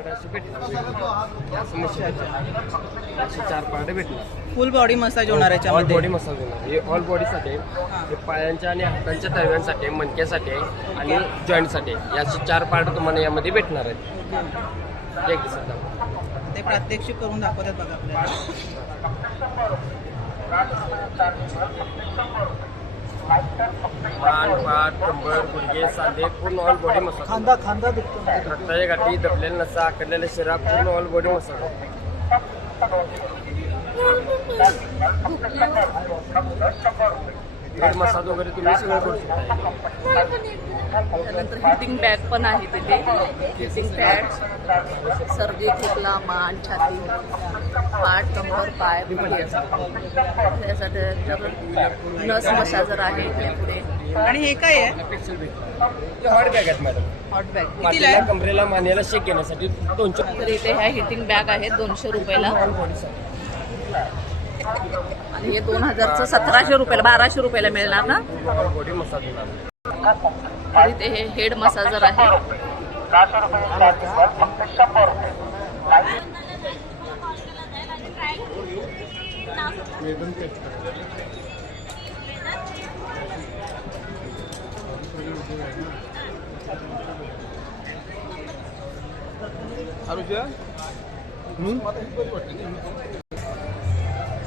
Part असे भेटणार. या समस्या असे चार पार्ट भेटणार. फुल बॉडी मसाज होणार ऑल याच्यामध्ये. बॉडी मसाज होणार. हे ऑल बॉडीसाठी आहे हे. पायांच्या आणि हातांच्या तळव्यांसाठी आहे, मणक्यासाठी आहे आणि जॉईंटसाठी आहे. याचे चार पार्ट तुम्हाला यामध्ये भेटणार आहेत. एक दिवसात. ते प्रात्यक्षिक करून दाखवतात बघा आपल्याला. मान पाठ कंबर गुडघे सांधे पूर्ण ऑल बॉडी मसाज खांदा खांदा दुखतो रक्ताच्या गाठी दबलेल्या नसा आकडलेल्या शरीरा पूर्ण all body massage head massage वगैरे तुम्ही सगळं करू शकता. त्यानंतर हिटिंग बॅग पण आहे तिथे. हिटिंग पॅड सर्दी खोकला मान छाती. पाठ कंबर पाय पुढे असतात त्यासाठी नस मशाजर आहे इकडे पुढे. आणि हे काय आहे? हॉट बॅग आहेत मॅडम हॉट बॅग कितीला? कमरेला मानेला शेक घेण्यासाठी दोनशे तर इथे ह्या हिटिंग बॅग आहेत दोनशे रुपयाला. आणि हे दोन हजारचं सतराशे रुपयाला बाराशे रुपयाला मिळणार ना? तर इथे हे हेड मसाजर आहे.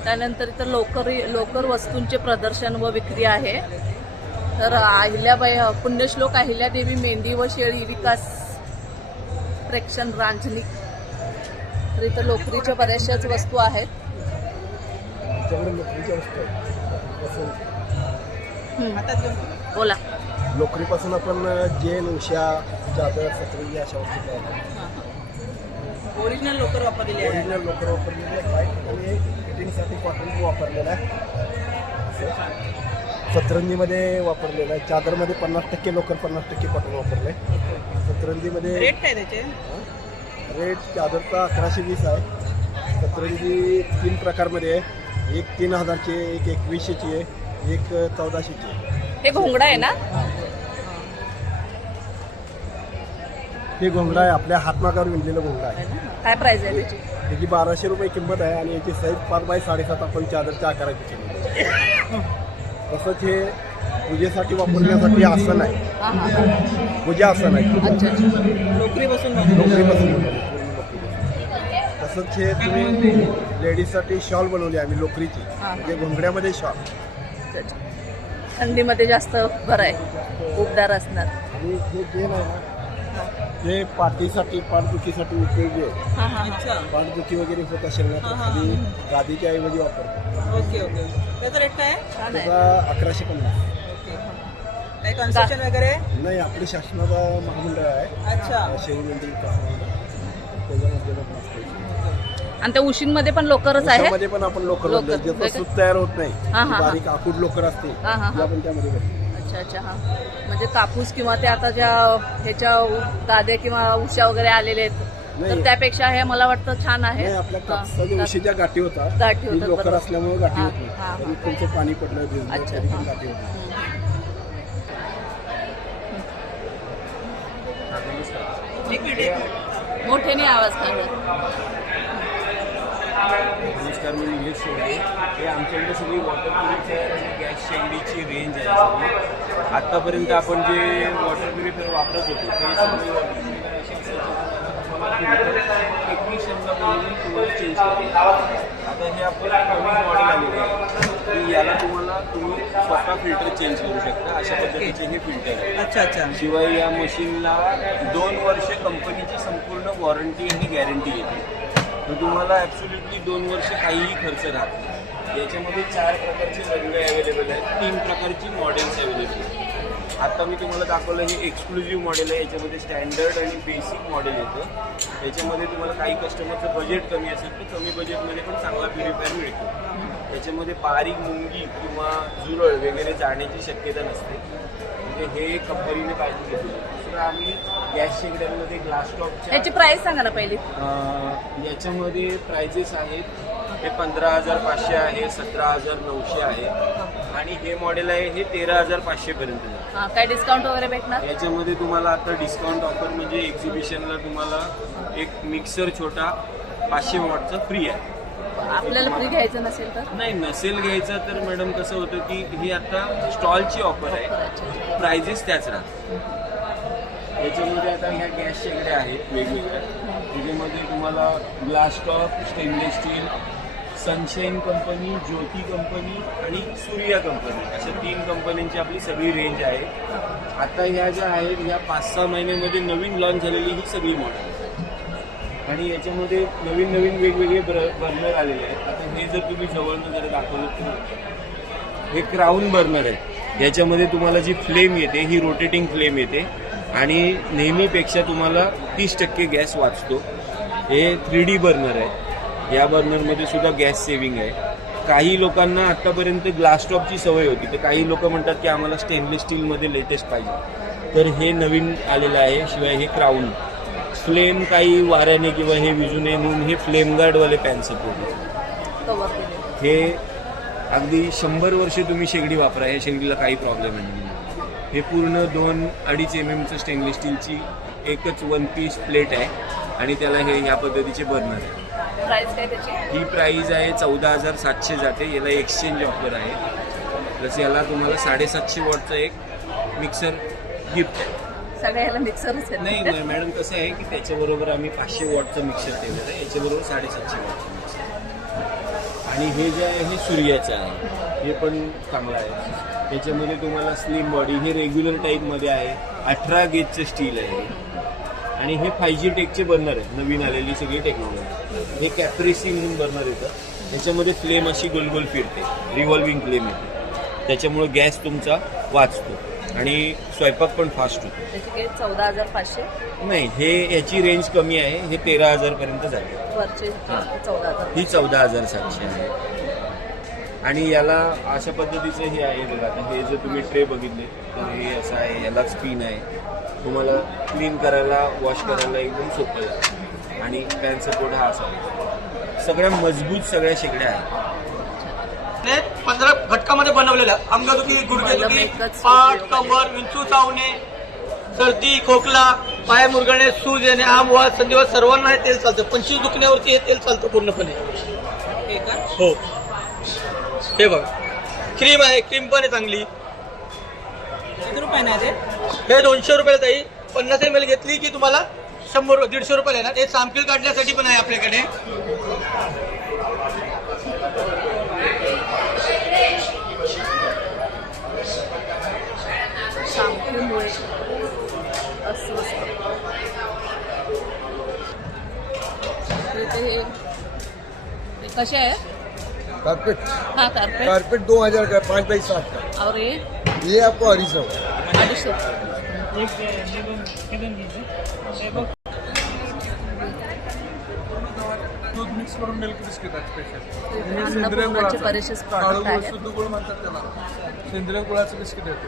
त्यानंतर इथं लोकर लोकर वस्तूंचे प्रदर्शन व विक्री आहे. तर अहिल्याबाई पुण्यश्लोक अहिल्यादेवी मेंढी व शेळी विकास प्रेक्षण रांजणी. तर इथं लोकरीच्या बऱ्याचशाच वस्तू आहेत. बोला. लोकरीपासून आपण जेन उषा चादर सतरंजी अशा वस्तू. ओरिजिनल लोकर वापरलेली आहे. ओरिजिनल लोकर वापरलेली आहे. आणि फिटिंगसाठी कॉटन वापरलेला आहे. सतरंजीमध्ये वापरलेलं आहे. चादरमध्ये पन्नास टक्के लोकर पन्नास टक्के कॉटन वापरलं आहे सतरंजीमध्ये रेट काय त्याचे? रेट चादरचा अकराशे वीस आहे. सतरंजी तीन प्रकारमध्ये आहे. एक तीन हजारची आहे एक एकवीसशेची आहे एक चौदाशेची आहे. हे घोंगडा आहे ना? हे घोंगडा आहे. आपल्या हातमागावर विणलेलं घोंगडा आहे. काय प्राइस आहे त्याची? त्याची बाराशे रुपये किंमत आहे आणि याची साईज पाच बाय साडेसात आपण चादरच्या आकाराची केली आहे. तसंच हे पूजेसाठी वापरण्यासाठी आसन आहे हा हा हा. पूजा आसन आहे लोकरी बसून लोकरीपासून. तसंच हे तुम्ही लेडीजसाठी शॉल बनवली आम्ही लोकरीची हा. म्हणजे घोंगड्यामध्ये शॉल. थंडीमध्ये जास्त बरं आहे उबदार असणार आणि हे जे आहे ना हे पाठीसाठी पाठदुखीसाठी उपयोगी आहे हा हा हा. अच्छा पाठदुखी वगैरे होत असेल ना तर हा, हा, खाली गादीच्या ऐवजी वापरतो ओके ओके त्याचा रेट काय आहे छान आहे त्याचा अकराशे पन्नास ओके काही कन्सेशन वगैरे नाही आपलं शासनाचा महामंडळ आहे अच्छा त्याच्यामध्ये पण असते. आणि त्या उशींमध्ये पण लोकरच आहे त्यामध्ये पण आपण लोकर लोकर, बनवतो. ज्याचं होय का? सूत तयार होत नाही हा, जी हा. बारीक आकूड लोकर असते हा, हा, ती हा. आपण त्यामध्ये बनवतो. अच्छा अच्छा हा म्हणजे कापूस किंवा ते आता ज्या ह्याच्या गाद्या किंवा उशा वगैरे आलेले आहेत तर नाही. त्यापेक्षा हे मला वाटतं छान आहे नाही आपल्या हा. कापसाच्या उशीच्या गाठी होतात गाठी होतात, लोकर बरोबर. असल्यामुळे गाठी हा, होत हा, नाही. तरी तुमचं पाणी पडलं भिजलं अच्छा, तरी पण हा. गाठी होत एक मिनिट एक मिनिट मोठ्याने आवाज काढा नमस्कार मी निलेश शेंडे हे आमच्याकडे सगळी वॉटर प्युरिफायर आणि गॅस शेंडीची रेंज आहे सगळी. आत्तापर्यंत आपण जे वॉटर प्युरिफायर वापरत होतो ते सगळे तुम्हाला चेंज करायचं आता हे आपण नवीन मॉडेल आलेले आहे. की याला तुम्हाला तुम्ही स्वतः फिल्टर चेंज करू शकता. अशा पद्धतीचे हे फिल्टर आहे. अच्छा अच्छा. शिवाय या मशीनला दोन वर्ष कंपनीची संपूर्ण वॉरंटी आणि गॅरंटी येते. तर तुम्हाला ॲब्सोल्युटली दोन वर्ष काहीही खर्च राहत नाही. याच्यामध्ये चार प्रकारचे रंग अवेलेबल आहेत तीन प्रकारची मॉडेल्स अवेलेबल आहेत. आता मी तुम्हाला दाखवलं हे एक्सक्लुझिव्ह मॉडेल आहे. याच्यामध्ये स्टँडर्ड आणि बेसिक मॉडेल येतं. याच्यामध्ये तुम्हाला काही कस्टमरचं बजेट कमी असेल तर कमी बजेटमध्ये पण चांगला प्युरिफायर मिळतो. याच्यामध्ये बारीक मुंगी किंवा जुरळ वगैरे जाण्याची शक्यता नसते. म्हणजे हे कंपनीने काळजी घेतली. दुसरं आम्ही गॅस शेगड्यांमध्ये ग्लास टॉपच्या याची प्राइस सांगा ना पहिली. अं, याच्यामध्ये प्राइजेस आहेत हे पंधरा हजार पाचशे आहे सतरा हजार नऊशे आहे. आणि हे मॉडेल आहे हे तेरा हजार पाचशे पर्यंत जातं. हा काय डिस्काउंट वगैरे भेटणार? याच्यामध्ये तुम्हाला आता डिस्काउंट ऑफर म्हणजे एक्झिबिशनला तुम्हाला एक मिक्सर छोटा पाचशे वॉटचा फ्री आहे. आपल्याला फ्री घ्यायचं नसेल तर? नाही नसेल घ्यायचं तर मॅडम कसं होतं की ही आता स्टॉलची ऑफर आहे. प्राइजेस त्याच राहतात. याच्यामध्ये आता ह्या गॅस शेगड्या आहेत वेगवेगळ्या. त्याच्यामध्ये तुम्हाला glass top stainless steel sunshine company Jyoti company आणि सूर्या कंपनी अशा तीन कंपन्यांची आपली सगळी रेंज आहे. आता ह्या ज्या आहेत ह्या पाच सहा महिन्यामध्ये नवीन लॉन्च झालेली ही सगळी मॉडेल आणि याच्यामध्ये नवीन नवीन वेगवेगळे बर्नर आलेले आहेत. आता हे जर तुम्ही जवळनं जर दाखवलं तर हे क्राऊन बर्नर आहे याच्यामध्ये तुम्हाला जी फ्लेम येते ही रोटेटिंग फ्लेम येते. आणि नेहमीपेक्षा तुम्हाला तीस टक्के गॅस वाचतो. हे थ्री डी बर्नर आहे. या बर्नरमध्ये सुद्धा गॅस सेव्हिंग आहे. काही लोकांना आत्तापर्यंत ग्लास टॉपची सवय होती. तर काही लोक म्हणतात की आम्हाला स्टेनलेस स्टीलमध्ये लेटेस्ट पाहिजे. तर हे नवीन आलेलं आहे. शिवाय हे क्राऊन फ्लेम काही वाऱ्याने किंवा हे विजूने म्हणून हे फ्लेम गार्डवाले पॅन सपोर्ट हे अगदी शंभर वर्ष तुम्ही शेगडी वापरा या शेगडीला काही प्रॉब्लेम नाही. हे पूर्ण दोन अडीच एम एमचं स्टेनलेस स्टीलची एकच वन पीस प्लेट आहे आणि त्याला हे या पद्धतीचे बर्नर आहे. ही प्राईज आहे चौदा हजार सातशे जाते. याला एक्सचेंज ऑफर आहे. प्लस याला तुम्हाला साडेसातशे वॉटचं एक मिक्सर गिफ्ट आहे. सगळ्याला मिक्सरच आहे. नाही नाही, मॅडम कसं आहे की त्याच्याबरोबर आम्ही पाचशे वॉटचं मिक्सर ठेवलेलं आहे याच्याबरोबर साडेसातशे वॉटचं मिक्सर आणि हे जे आहे हे सूर्याचं आहे. हे पण चांगलं आहे. याच्यामध्ये तुम्हाला स्लिम बॉडी हे रेग्युलर टाईपमध्ये आहे. अठरा गेजचं स्टील आहे. आणि हे फाय जी टेकचे बर्नर आहेत. नवीन आलेली सगळी टेक्नॉलॉजी हे कॅप्रेसी म्हणून बर्नर येतं. त्याच्यामध्ये फ्लेम अशी गोलगोल फिरते. रिव्हॉल्विंग फ्लेम येते. त्याच्यामुळे गॅस तुमचा वाचतो. आणि स्वयंपाक पण फास्ट होतो. चौदा हजार पाचशे. नाही हे याची रेंज कमी आहे. हे तेरा हजार पर्यंत जाते हजार ही चौदा हजार सातशे आहे. आणि याला अशा पद्धतीचं हे आहे बघा आता हे जर तुम्ही ट्रे बघितले तर हे असं आहे याला स्पिन आहे. तुम्हाला क्लीन करायला वॉश करायला एकदम सोपं आहे. आणि पॅन सपोर्ट हा असा. सगळ्या मजबूत सगळ्या शेगड्या आहेत. पंधरा घटकामध्ये बनवलेलं. अंगदुखी गुडघेदुखी पाठ कंबर विंचू चावणे सर्दी खोकला पाय मुरगळणे सूज येणे आम वाद संधिवात सर्वांना हे तेल चालतं. पंचवीस दुखण्यावरती हे तेल चालतं पूर्णपणे. हो. हे बघ. क्रीम आहे क्रीम पण आहे चांगली. किती रुपये नाही ते? हे दोनशे रुपयाला ताई. पन्नास एम एल घेतली की तुम्हाला शंभर दीडशे रुपयाला येणार. हे सामकील काढण्यासाठी पण आहे आपल्याकडे शांतीमुळे असं असतं. इथे हे हे कसे आहे? कारपेट हा कार्पेट कारपेट दो हजार का पाँच बाई सात का. और ये? ये आपको अढ़ी सौ दूध मिक्स करून मिल्क बिस्किट आहेत स्पेशल अन्नपूर्णाचे बरेचसे काळं प्रॉडक्ट गुळ आहेत. शुद्ध गुळ म्हणतात त्याला. सेंद्रिय गुळाचं बिस्किट येते.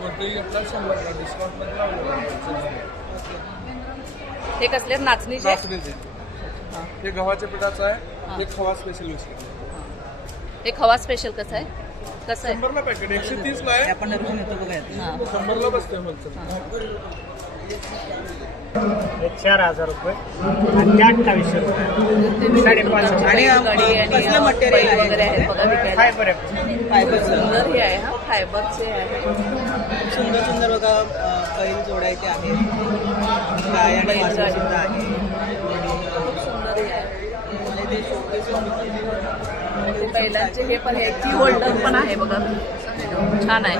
कोणतेही घेतला शंभरला डिस्काउंटमध्ये लावलेलं हे कसले? आहेत? नाचणीचे? नाचणीचे. हे गव्हाच्या पिठाचं आहे. हे. खवा स्पेशल बिस्किट हे. खवा स्पेशल कसं आहे? कसं आहे? शंभरला पॅकेट एकशे तीस ला आहे आपण येतो बघा यात. हा. शंभरला बसते होलसेल चार हजार रुपये. आणि ते अठ्ठावीसशे रुपये. साडेपाचशे आणि कसलं मटेरियल बैल वगैरे आहे बघा विकायला. फायबर आहे. फायबरचं सुंदर हे आहे हा फायबरचे आहे. सुंदर सुंदर बघा बैल जोडायचे आहेत. गाय आणि सुद्धा आहे खूप सुंदर हे आहे. म्हणजे पहिल्यांचे हे पण आहे की होल्डर पण आहे बघा छान आहे